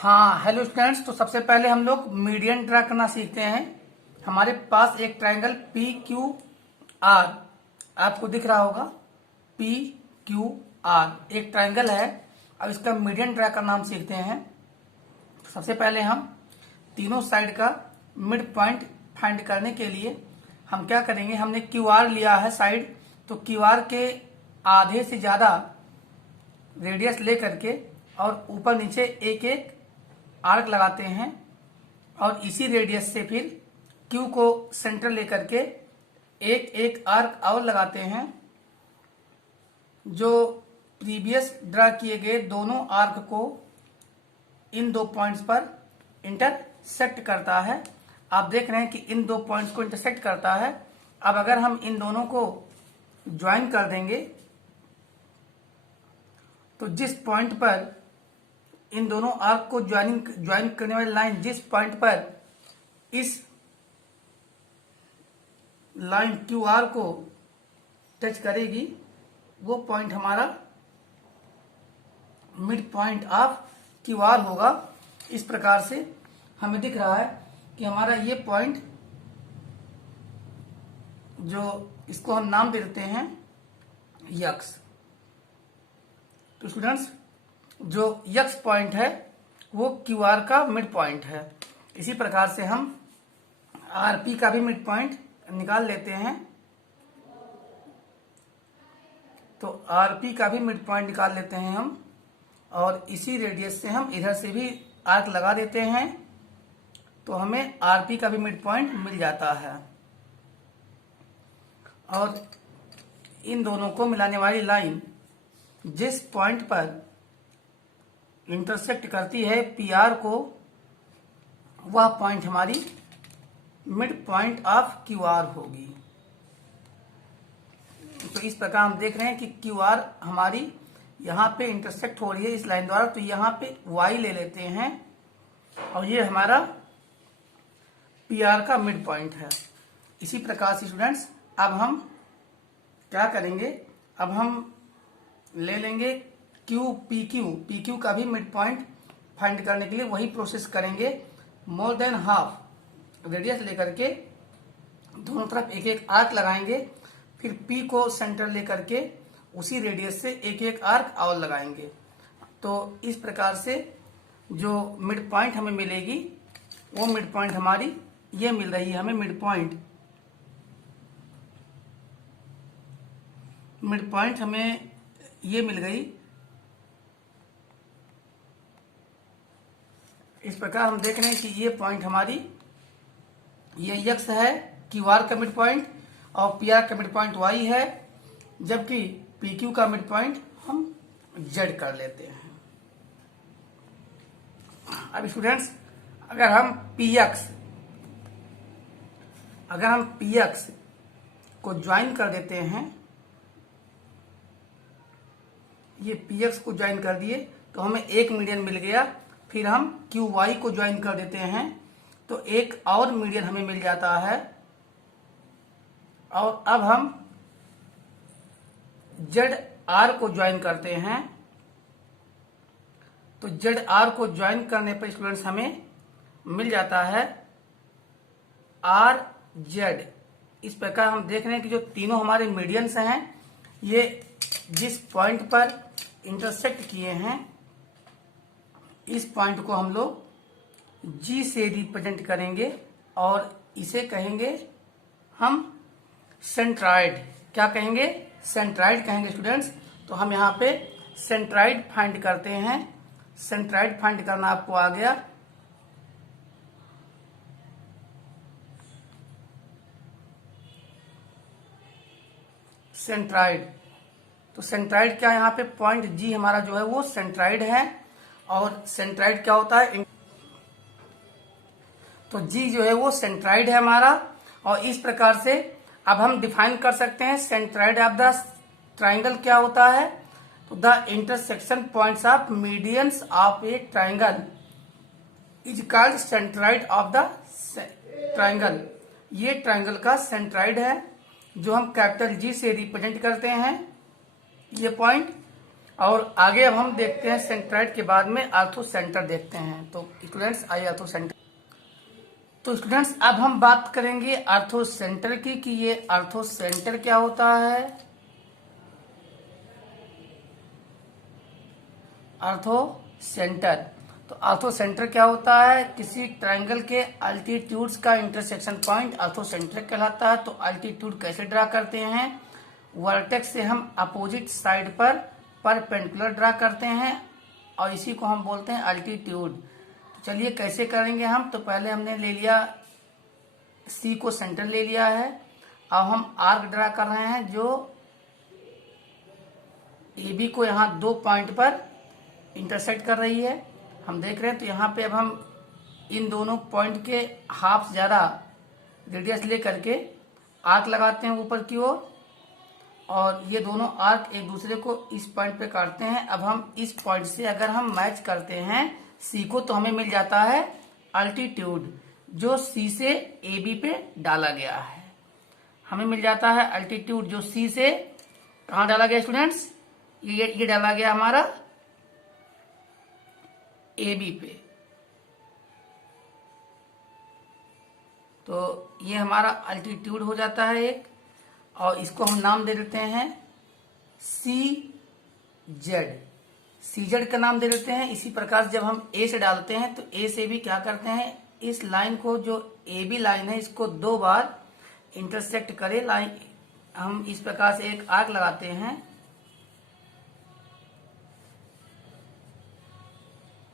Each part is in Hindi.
हाँ हेलो स्टूडेंट्स। तो सबसे पहले हम लोग मीडियन ड्रा करना सीखते हैं। हमारे पास एक ट्रायंगल पी क्यू आर आपको दिख रहा होगा। पी क्यू आर एक ट्रायंगल है। अब इसका मीडियन ड्रा करना हम सीखते हैं। सबसे पहले हम तीनों साइड का मिड पॉइंट फाइंड करने के लिए हम क्या करेंगे, हमने क्यू आर लिया है साइड, तो क्यू आर के आधे से ज्यादा रेडियस ले करके और ऊपर नीचे एक एक आर्क लगाते हैं और इसी रेडियस से फिर क्यू को सेंटर लेकर के एक एक आर्क और लगाते हैं जो प्रीवियस ड्रा किए गए दोनों आर्क को इन दो पॉइंट्स पर इंटरसेक्ट करता है। आप देख रहे हैं कि इन दो पॉइंट्स को इंटरसेक्ट करता है। अब अगर हम इन दोनों को ज्वाइन कर देंगे तो जिस पॉइंट पर इन दोनों आर्क को ज्वाइन करने वाली लाइन जिस पॉइंट पर इस लाइन क्यू आर को टच करेगी वो पॉइंट हमारा mid point of Q R होगा। इस प्रकार से हमें दिख रहा है कि हमारा ये पॉइंट, जो इसको हम नाम दे देते हैं यक्स। तो स्टूडेंट्स, जो यक्स पॉइंट है वो क्यू आर का मिड पॉइंट है। इसी प्रकार से हम आर पी का भी मिड पॉइंट निकाल लेते हैं। तो आर पी का भी मिड पॉइंट निकाल लेते हैं हम, और इसी रेडियस से हम इधर से भी आर्क लगा देते हैं तो हमें आर पी का भी मिड पॉइंट मिल जाता है। और इन दोनों को मिलाने वाली लाइन जिस पॉइंट पर इंटरसेक्ट करती है पी आर को, वह पॉइंट हमारी mid point of Q R होगी। तो इस प्रकार हम देख रहे हैं कि क्यू आर हमारी यहाँ पे इंटरसेक्ट हो रही है इस लाइन द्वारा, तो यहाँ पे y ले लेते हैं और ये हमारा पी आर का मिड पॉइंट है। इसी प्रकार से स्टूडेंट्स, अब हम क्या करेंगे, अब हम ले लेंगे पी क्यू का भी मिड पॉइंट फाइंड करने के लिए वही प्रोसेस करेंगे। मोर देन हाफ रेडियस लेकर के दोनों तरफ एक एक आर्क लगाएंगे, फिर पी को सेंटर लेकर के उसी रेडियस से एक एक आर्क और लगाएंगे। तो इस प्रकार से जो मिड पॉइंट हमें मिलेगी वो मिड पॉइंट हमारी ये मिल रही है। हमें मिड पॉइंट हमें ये मिल गई। इस प्रकार हम देख रहे हैं कि ये पॉइंट हमारी ये यक्स है, क्यू आर का मिड पॉइंट, और पी आर का मिड पॉइंट वाई है, जबकि पी क्यू का मिड पॉइंट हम जेड कर लेते हैं। अब स्टूडेंट्स, अगर हम पी एक्स को ज्वाइन कर देते हैं, ये पी एक्स को ज्वाइन कर दिए तो हमें एक मीडियन मिल गया। फिर हम क्यू वाई को ज्वाइन कर देते हैं तो एक और मीडियन हमें मिल जाता है। और अब हम जेड आर को ज्वाइन करते हैं, तो जेड आर को ज्वाइन करने पर स्टूडेंट्स हमें मिल जाता है आर जेड। इस प्रकार हम देख रहे हैं कि जो तीनों हमारे मीडियंस हैं ये जिस पॉइंट पर इंटरसेक्ट किए हैं इस पॉइंट को हम लोग जी से रिप्रेजेंट करेंगे और इसे कहेंगे हम सेंट्राइड। क्या कहेंगे? सेंट्राइड कहेंगे स्टूडेंट्स। तो हम यहाँ पे सेंट्राइड फाइंड करते हैं। सेंट्राइड फाइंड करना आपको आ गया। सेंट्राइड, तो सेंट्राइड क्या, यहाँ पे पॉइंट जी हमारा जो है वो सेंट्राइड है। और सेंट्राइड क्या होता है? तो जी जो है वो सेंट्राइड है हमारा। और इस प्रकार से अब हम डिफाइन कर सकते हैं सेंट्राइड ऑफ द ट्राइंगल क्या होता है। तो the intersection points of medians of a triangle is called centroid of the triangle. ये ट्राइंगल का सेंट्राइड है जो हम कैपिटल जी से रिप्रेजेंट करते हैं ये पॉइंट। और आगे अब हम देखते हैं सेंट्राइड के बाद में आर्थो सेंटर देखते हैं। तो स्टूडेंट्स आइए आर्थो सेंटर। तो स्टूडेंट्स अब हम बात करेंगे आर्थो सेंटर की कि ये आर्थो सेंटर क्या होता है। आर्थो सेंटर, तो आर्थो सेंटर क्या होता है? किसी ट्रायंगल के अल्टीट्यूड्स का इंटरसेक्शन पॉइंट आर्थो सेंटर कहलाता है। तो अल्टीट्यूड कैसे ड्रा करते हैं? वर्टेक्स से हम अपोजिट साइड पर परपेंडिकुलर ड्रा करते हैं और इसी को हम बोलते हैं अल्टीट्यूड। तो चलिए कैसे करेंगे हम। तो पहले हमने ले लिया सी को सेंटर ले लिया है। अब हम आर्क ड्रा कर रहे हैं जो ए बी को यहाँ 2 पॉइंट पर इंटरसेक्ट कर रही है। हम देख रहे हैं। तो यहाँ पे अब हम इन दोनों पॉइंट के हाफ से ज्यादा रेडियस लेकर के आर्क लगाते हैं ऊपर की ओर और ये दोनों आर्क एक दूसरे को इस पॉइंट पे काटते हैं। अब हम इस पॉइंट से अगर हम मैच करते हैं सी को तो हमें मिल जाता है अल्टीट्यूड जो सी से ए बी पे डाला गया है। हमें मिल जाता है अल्टीट्यूड जो सी से कहाँ डाला गया स्टूडेंट्स? ये डाला गया हमारा ए बी पे। तो ये हमारा अल्टीट्यूड हो जाता है एक और इसको हम नाम दे देते हैं सी जेड। सी जेड का नाम दे देते हैं। इसी प्रकार जब हम ए से डालते हैं तो ए से भी क्या करते हैं, इस लाइन को जो ए बी लाइन है इसको 2 बार इंटरसेक्ट करे लाइन। हम इस प्रकार से एक आर्क लगाते हैं,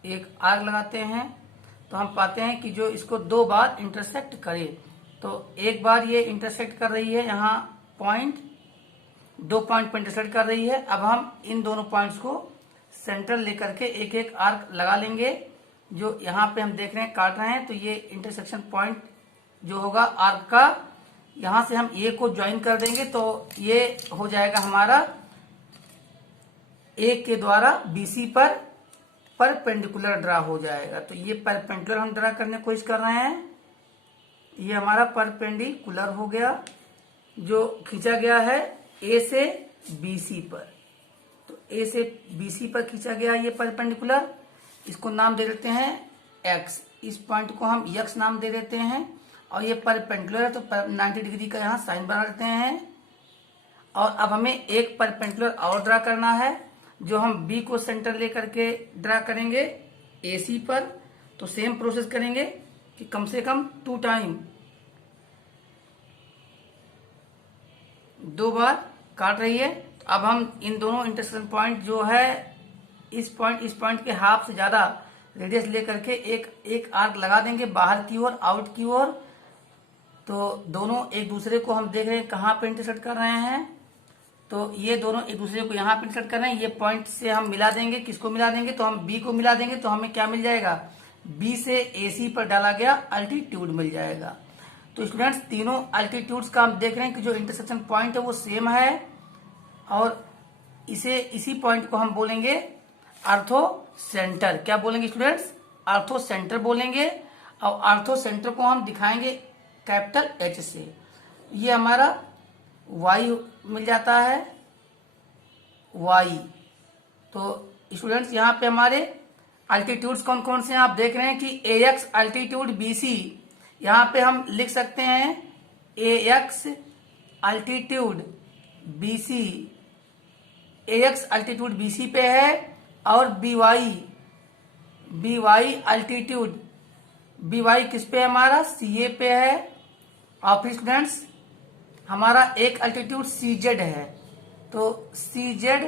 एक आर्क लगाते हैं तो हम पाते हैं कि जो इसको 2 बार इंटरसेक्ट करे। तो एक बार ये इंटरसेक्ट कर रही है यहाँ पॉइंट, 2 पॉइंट पर इंटरसेक्ट कर रही है। अब हम इन दोनों पॉइंट्स को सेंटर लेकर के एक एक आर्क लगा लेंगे जो यहाँ पे हम देख रहे हैं काट रहे हैं। तो ये इंटरसेक्शन पॉइंट जो होगा आर्क का, यहाँ से हम ए को ज्वाइन कर देंगे तो ये हो जाएगा हमारा ए के द्वारा बीसी पर परपेंडिकुलर ड्रा हो जाएगा। तो ये परपेंडिकुलर हम ड्रा करने की कोशिश कर रहे हैं। ये हमारा परपेंडिकुलर हो गया जो खींचा गया है ए से बीसी पर। तो ए से बीसी पर खींचा गया ये परपेंडिकुलर, इसको नाम दे देते हैं एक्स। इस पॉइंट को हम एक्स नाम दे देते हैं और ये परपेंडिकुलर है तो 90 डिग्री का यहाँ साइन बना देते हैं। और अब हमें एक परपेंडिकुलर और ड्रा करना है जो हम बी को सेंटर लेकर के ड्रा करेंगे ए सी पर। तो सेम प्रोसेस करेंगे कि कम से कम 2 टाइम 2 बार काट रही है। तो अब हम इन दोनों इंटरसेक्शन पॉइंट जो है इस पॉइंट के हाफ से ज्यादा रेडियस लेकर के एक आर्क लगा देंगे बाहर की ओर, आउट की ओर। तो दोनों एक दूसरे को हम देख रहे हैं कहाँ पे इंटरसेक्ट कर रहे हैं। तो ये दोनों एक दूसरे को यहाँ पे इंटरसेक्ट कर रहे हैं। ये पॉइंट से हम मिला देंगे, किसको मिला देंगे? तो हम बी को मिला देंगे। तो हमें क्या मिल जाएगा? बी से ए सी पर डाला गया अल्टीट्यूड मिल जाएगा। तो स्टूडेंट्स तीनों अल्टीट्यूड्स का हम देख रहे हैं कि जो इंटरसेक्शन पॉइंट है वो सेम है और इसी पॉइंट को हम बोलेंगे आर्थो सेंटर। क्या बोलेंगे स्टूडेंट्स? आर्थो सेंटर बोलेंगे। और आर्थो सेंटर को हम दिखाएंगे कैपिटल एच से। ये हमारा वाई मिल जाता है वाई। तो स्टूडेंट्स यहाँ पे हमारे अल्टीट्यूड्स कौन कौन से हैं आप देख रहे हैं कि A X altitude B C, यहाँ पे हम लिख सकते हैं A X altitude B C, A X altitude B C पे है और B Y altitude B Y किस पे है? हमारा सी ए पे है। और फिर स्टूडेंट्स हमारा एक अल्टीट्यूड सी जेड है तो सी जेड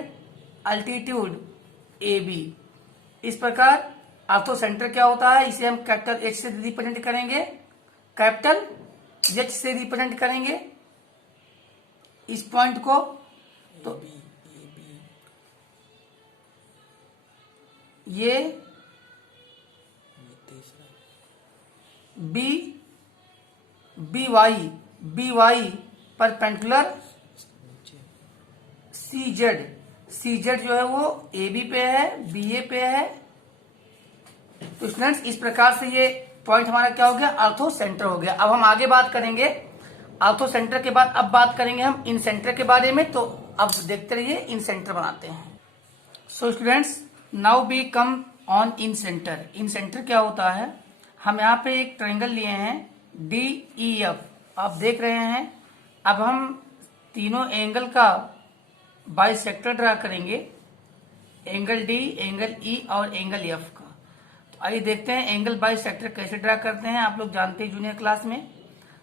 अल्टीट्यूड ए बी। इस प्रकार आर्थो सेंटर क्या होता है, इसे हम कैपिटल एच से रिप्रेजेंट करेंगे, कैपिटल एच से रिप्रेजेंट करेंगे इस पॉइंट को। तो ये बी वाई परपेंडिकुलर सी जेड जो है वो ए बी पे है, बी ए पे है। तो स्टूडेंट्स इस प्रकार से ये पॉइंट हमारा क्या हो गया? आर्थो सेंटर हो गया। अब हम आगे बात करेंगे आर्थो सेंटर के बाद अब बात करेंगे हम इन सेंटर के बारे में। तो अब देखते रहिए इन सेंटर बनाते हैं। So students, now we come on incentre. Incentre क्या होता है? हम यहाँ पे एक ट्रायंगल लिए हैं DEF, आप देख रहे हैं। अब हम तीनों एंगल का बाइसेक्टर ड्रा करेंगे, एंगल D, एंगल E और एंगल F का। तो आइए देखते हैं एंगल बाइसेक्टर कैसे ड्रा करते हैं। आप लोग जानते हैं जूनियर क्लास में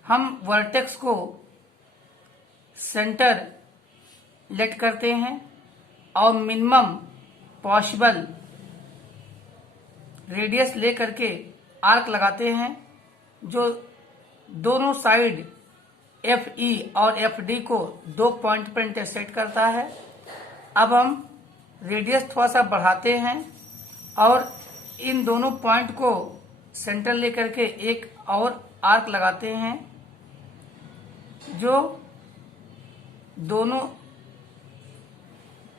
हम वर्टेक्स को सेंटर लेट करते हैं और मिनिमम पॉसिबल रेडियस ले करके आर्क लगाते हैं जो दोनों साइड FE और FD को 2 पॉइंट पर इंटरसेक्ट करता है। अब हम रेडियस थोड़ा सा बढ़ाते हैं और इन दोनों पॉइंट को सेंटर लेकर के एक और आर्क लगाते हैं जो दोनों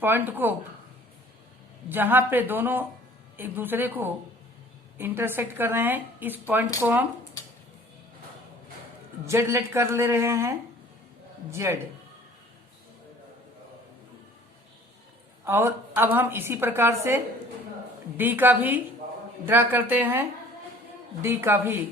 पॉइंट को, जहां पे दोनों एक दूसरे को इंटरसेक्ट कर रहे हैं, इस पॉइंट को हम Z लेट कर ले रहे हैं, Z। और अब हम इसी प्रकार से D का भी ड्रा करते हैं, D का भी।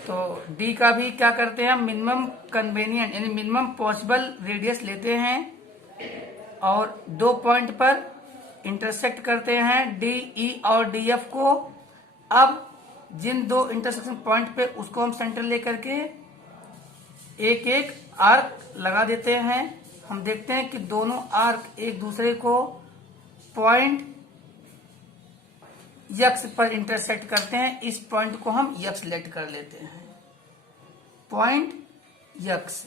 तो D का भी क्या करते हैं हम मिनिमम कन्वेनियंट यानी मिनिमम पॉसिबल रेडियस लेते हैं और 2 पॉइंट पर इंटरसेक्ट करते हैं DE और DF को। अब जिन 2 इंटरसेक्शन पॉइंट पे उसको हम सेंटर लेकर के एक एक आर्क लगा देते हैं। हम देखते हैं कि दोनों आर्क एक दूसरे को पॉइंट यक्स पर इंटरसेक्ट करते हैं। इस पॉइंट को हम यक्स लेट कर लेते हैं, पॉइंट यक्स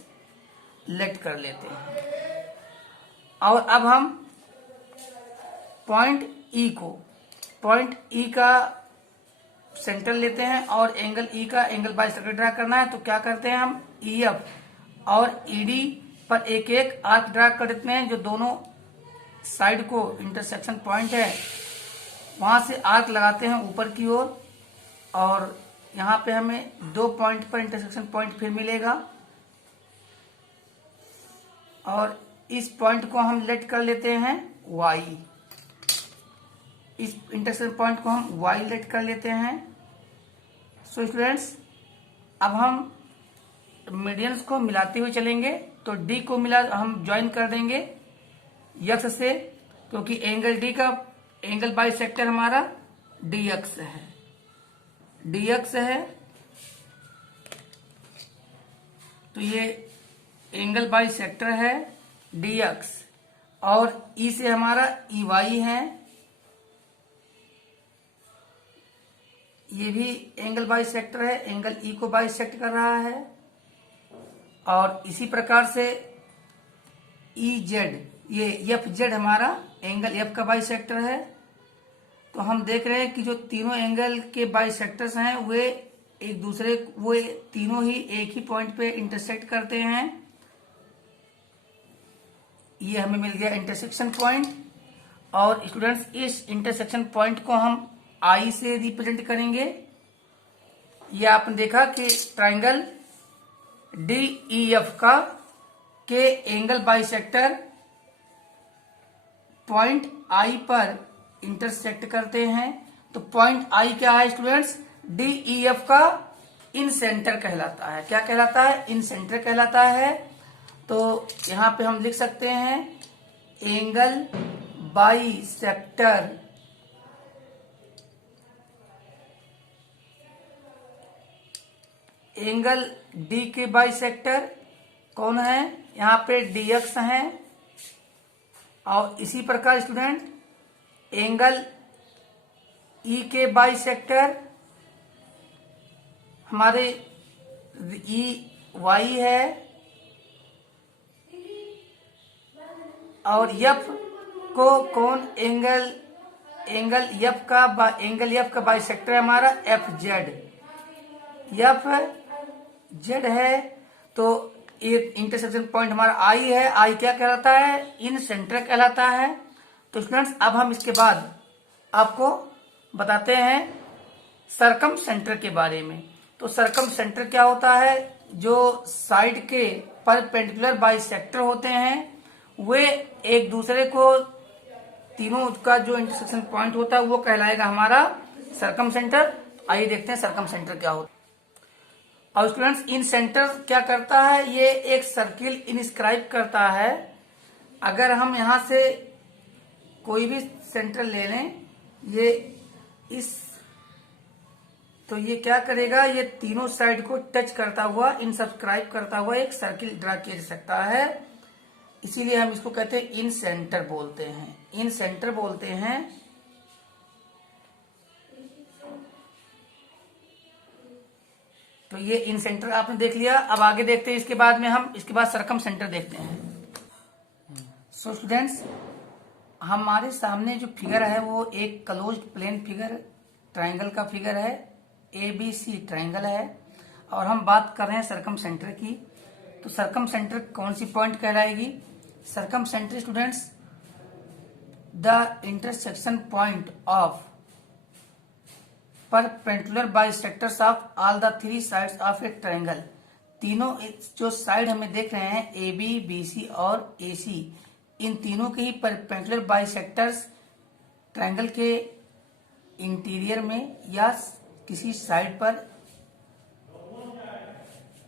लेट कर लेते हैं। और अब हम पॉइंट E का सेंटर लेते हैं और एंगल E का एंगल बाइसेक्टर ड्रा करना है। तो क्या करते हैं हम EF और ED पर एक एक आर्क ड्रा कर देते हैं जो दोनों साइड को इंटरसेक्शन पॉइंट है, वहां से आर्क लगाते हैं ऊपर की ओर और यहाँ पे हमें 2 पॉइंट पर इंटरसेक्शन पॉइंट फिर मिलेगा और इस पॉइंट को हम लेट कर लेते हैं Y। इस इंटरसेक्शन पॉइंट को हम Y लेट कर लेते हैं। सो स्टूडेंट्स, अब हम मीडियंस को मिलाते हुए चलेंगे। तो D को मिला हम ज्वाइन कर देंगे यक्स से, क्योंकि एंगल D का एंगल बाइसेक्टर हमारा DX है, DX है। तो ये एंगल बाइसेक्टर है DX और E से हमारा EY है, ये भी एंगल बाइसेक्टर है, एंगल E को बाइसेक्ट कर रहा है। और इसी प्रकार से EZ, ये FZ हमारा एंगल F का बाइसेक्टर है। तो हम देख रहे हैं कि जो तीनों एंगल के बाइसेक्टर्स हैं वे एक दूसरे, वो तीनों ही एक ही पॉइंट पे इंटरसेक्ट करते हैं। ये हमें मिल गया इंटरसेक्शन पॉइंट। और स्टूडेंट्स, इस इंटरसेक्शन पॉइंट को हम I से रिप्रेजेंट करेंगे। ये आपने देखा कि ट्रायंगल DEF का के एंगल बाइसेक्टर पॉइंट I पर इंटरसेक्ट करते हैं। तो पॉइंट I क्या है स्टूडेंट्स? DEF का इन सेंटर कहलाता है। क्या कहलाता है? इन सेंटर कहलाता है। तो यहां पे हम लिख सकते हैं एंगल बाइसेक्टर एंगल D के बाइसेक्टर कौन है? यहाँ पे DX है। और इसी प्रकार स्टूडेंट एंगल E के बाइसेक्टर हमारे EY है। और F को कौन एंगल F का बाइसेक्टर है हमारा FZ है। तो ये इंटरसेक्शन पॉइंट हमारा I है। I क्या कहलाता है? इन सेंटर कहलाता है। तो स्टूडेंट्स, अब हम इसके बाद आपको बताते हैं सरकम सेंटर के बारे में। तो सरकम सेंटर क्या होता है? जो साइड के परपेंडिकुलर बाइसेक्टर होते हैं वे एक दूसरे को तीनों का जो इंटरसेक्शन पॉइंट होता है वो कहलाएगा हमारा सरकम सेंटर। आइए देखते हैं सरकम सेंटर क्या होता है। और स्टूडेंट्स, इन सेंटर क्या करता है, ये एक सर्किल इनस्क्राइब करता है। अगर हम यहां से कोई भी सेंटर ले लें, ये इस, तो ये क्या करेगा, ये तीनों साइड को टच करता हुआ, इनसब्सक्राइब करता हुआ एक सर्किल ड्रा किया जा सकता है। इसीलिए हम इसको कहते हैं इन सेंटर बोलते हैं, इन सेंटर बोलते हैं। तो ये इन सेंटर आपने देख लिया। अब आगे देखते हैं, इसके बाद में हम इसके बाद सरकम सेंटर देखते हैं। सो स्टूडेंट्स, हमारे सामने जो फिगर है वो एक क्लोज्ड प्लेन फिगर ट्राइंगल का फिगर है, ABC ट्राइंगल है, और हम बात कर रहे हैं सरकम सेंटर की। तो सरकम सेंटर कौन सी पॉइंट कहलाएगी? Circumcentre students the intersection point of perpendicular bisectors of all the three sides of a triangle. तीनों जो साइड हमें देख रहे हैं, AB, BC और AC, इन तीनों के ही परपेंडिकुलर बाइसेक्टर्स ट्राइंगल के इंटीरियर में या किसी साइड पर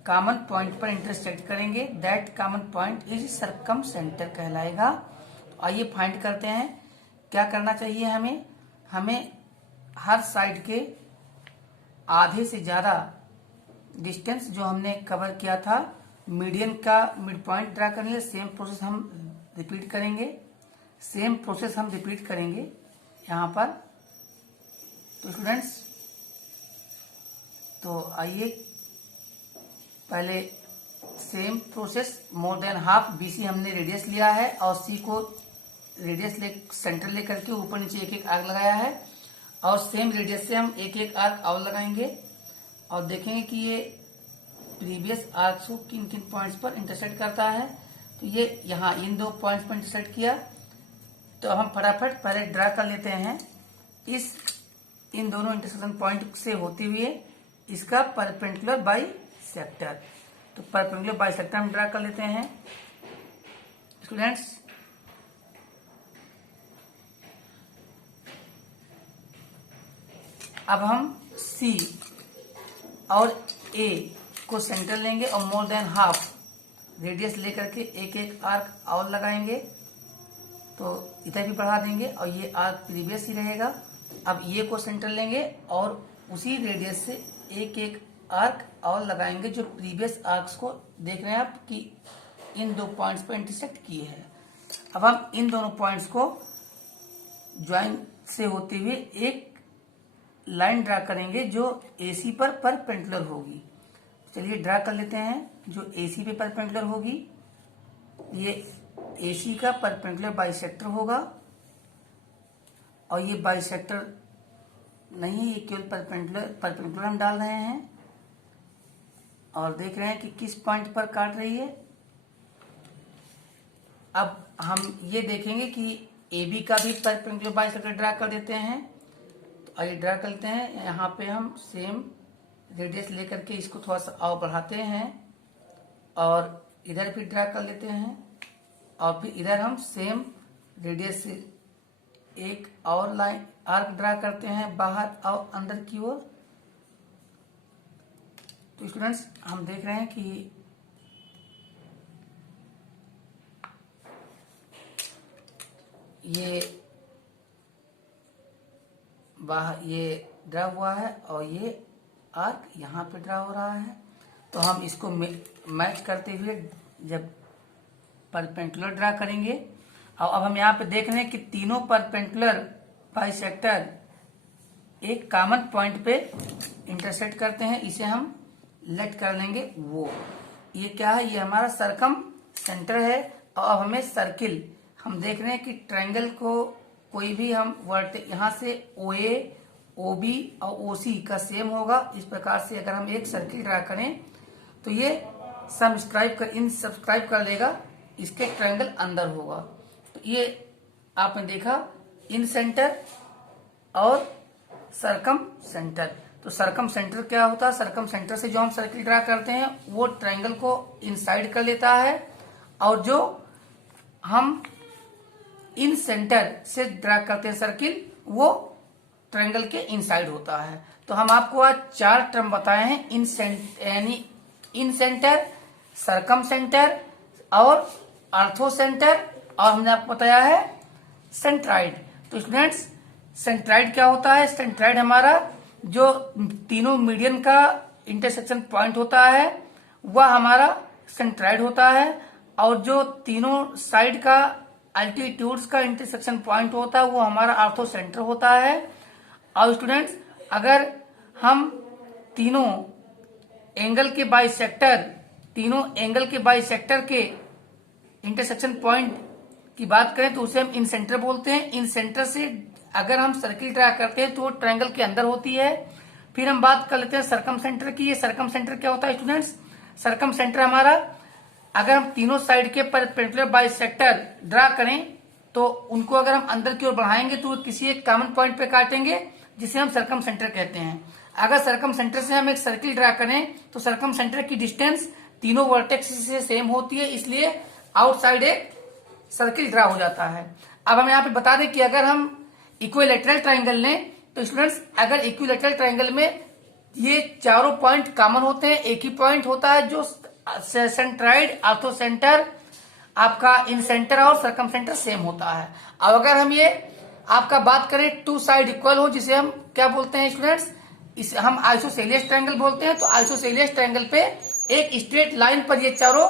कॉमन पॉइंट पर इंटरसेक्ट करेंगे। That common point is circumcentre कहलाएगा। तो आइए फाइंड करते हैं क्या करना चाहिए हमें। हमें हर साइड के आधे से ज्यादा डिस्टेंस जो हमने कवर किया था, मीडियन का मिड पॉइंट ड्रा करने के लिए सेम प्रोसेस हम रिपीट करेंगे, यहाँ पर। तो स्टूडेंट्स, तो आइए पहले same process, more than half BC हमने रेडियस लिया है और C को रेडियस सेंटर लेकर के ऊपर नीचे एक एक आर्क लगाया है, और सेम रेडियस से हम एक एक आर्क और लगाएंगे और देखेंगे कि ये प्रीवियस आर्क को किन किन पॉइंट्स पर इंटरसेक्ट करता है। तो ये यहाँ इन दो पॉइंट्स पर इंटरसेक्ट किया। तो हम फटाफट पहले ड्रा कर लेते हैं इन दोनों इंटरसेक्शन पॉइंट से होते हुए इसका परपेंडिकुलर बाइसेक्टर। तो परपेंडिकुलर बाइसेक्टर हम ड्रा कर लेते हैं स्टूडेंट्स। अब हम C और A को सेंटर लेंगे और मोर देन हाफ रेडियस लेकर के एक एक आर्क और लगाएंगे। तो इधर भी बढ़ा देंगे और ये आर्क प्रीवियस ही रहेगा। अब ये को सेंटर लेंगे और उसी रेडियस से एक एक आर्क और लगाएंगे जो प्रीवियस आर्क्स को देख रहे हैं आप कि इन दो पॉइंट्स पर इंटरसेक्ट किए हैं। अब हम इन दोनों पॉइंट्स को ज्वाइन से होते हुए एक लाइन ड्रा करेंगे जो AC पर परपेंडिकुलर होगी। चलिए ड्रा कर लेते हैं। जो AC पे परपेंडिकुलर होगी, ये AC का परपेंडिकुलर बाइसेक्टर होगा, और ये बाइसेक्टर नहीं, ये केवल परपेंडिकुलर हम डाल रहे हैं और देख रहे हैं कि किस पॉइंट पर काट रही है। अब हम ये देखेंगे कि AB का भी परपेंडिकुलर बाइसेक्टर ड्रा कर देते हैं। तो आइए ड्रा करते हैं। यहाँ पे हम सेम रेडियस लेकर के इसको थोड़ा सा और बढ़ाते हैं और इधर भी ड्रा कर लेते हैं, और फिर इधर हम सेम रेडियस से एक और लाइन आर्क ड्रा करते हैं बाहर और अंदर की ओर। तो स्टूडेंट्स, हम देख रहे हैं कि ये बाहर ये ड्रा हुआ है और ये आर्क यहाँ पे ड्रा हो रहा है। तो हम इसको मैच करते हुए जब परपेंडिकुलर ड्रा करेंगे, और अब हम यहाँ पे देख रहे हैं कि तीनों परपेंडिकुलर बाइसेक्टर एक कॉमन पॉइंट पे इंटरसेक्ट करते हैं। इसे हम लेट कर लेंगे वो। ये क्या है? ये हमारा सरकम सेंटर है। और अब हमें सर्किल, हम देख रहे हैं कि ट्रायंगल को कोई भी हम यहाँ से OA, OB और OC का सेम होगा। इस प्रकार से अगर हम एक सर्किल ड्रा करें तो ये सब्सक्राइब कर लेगा, इसके ट्रायंगल अंदर होगा। तो ये आपने देखा इन सेंटर और सरकम सेंटर। तो सरकम सेंटर क्या होता है? सरकम सेंटर से जो हम सर्किल ड्रा करते हैं वो ट्रायंगल को इनसाइड कर लेता है, और जो हम इन सेंटर से ड्रा करते हैं सर्किल, वो ट्रायंगल के इनसाइड होता है। तो हम आपको आज 4 टर्म बताए हैं, इन सेंटर, सरकम सेंटर और आर्थो सेंटर, और हमने आपको बताया है सेंट्राइड। तो स्टूडेंट्स, सेंट्राइड क्या होता है? सेंट्राइड हमारा जो तीनों मीडियन का इंटरसेक्शन पॉइंट होता है वह हमारा सेंट्राइड होता है, और जो तीनों साइड का अल्टीट्यूड्स का इंटरसेक्शन पॉइंट होता है वो हमारा आर्थो सेंटर होता है। और स्टूडेंट्स, अगर हम तीनों एंगल के बाइसेक्टर के इंटरसेक्शन पॉइंट की बात करें तो उसे हम इन सेंटर बोलते हैं। इन सेंटर से अगर हम सर्किल ड्रा करते हैं तो वो ट्रायंगल के अंदर होती है। फिर हम बात कर लेते हैं सरकम सेंटर की। ये सरकम सेंटर क्या होता है स्टूडेंट्स? सरकम सेंटर हमारा, अगर हम तीनों साइड के परपेंडिकुलर बाइसेक्टर ड्रा करें तो उनको अगर हम अंदर की ओर बढ़ाएंगे तो किसी एक कॉमन पॉइंट पे काटेंगे, जिसे हम सरकम सेंटर कहते हैं। अगर सरकम सेंटर से हम एक सर्किल ड्रा करें तो सरकम सेंटर की डिस्टेंस तीनों वर्टेक्स से सेम होती है, इसलिए आउटसाइड एक सर्किल ड्रा हो जाता है। अब हम यहाँ पे बता दें कि अगर हम इक्विलैटरल ट्रायंगल लें तो स्टूडेंट्स, अगर इक्विलैटरल ट्रायंगल में ये चारों पॉइंट कॉमन होते हैं, एक ही पॉइंट होता है जो सेंट्राइड, आर्थो सेंटर, आपका इन सेंटर और सरकम सेंटर सेम होता है। अब अगर हम ये आपका बात करें टू साइड इक्वल हो, जिसे हम क्या बोलते हैं स्टूडेंट्स? इसे हम आइसोसेलियस ट्रायंगल बोलते हैं। तो आइसोसेलियस ट्रायंगल पे एक स्ट्रेट लाइन पर ये चारों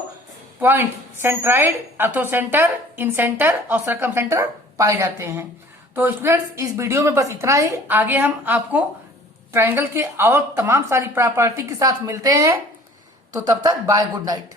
पॉइंट सेंट्राइड, आर्थो सेंटर, इन सेंटर और सरकम सेंटर पाए जाते हैं। तो स्टूडेंट्स, इस वीडियो में बस इतना ही। आगे हम आपको ट्रायंगल के और तमाम सारी प्रॉपर्टी के साथ मिलते हैं। तो तब तक बाय, गुड नाइट।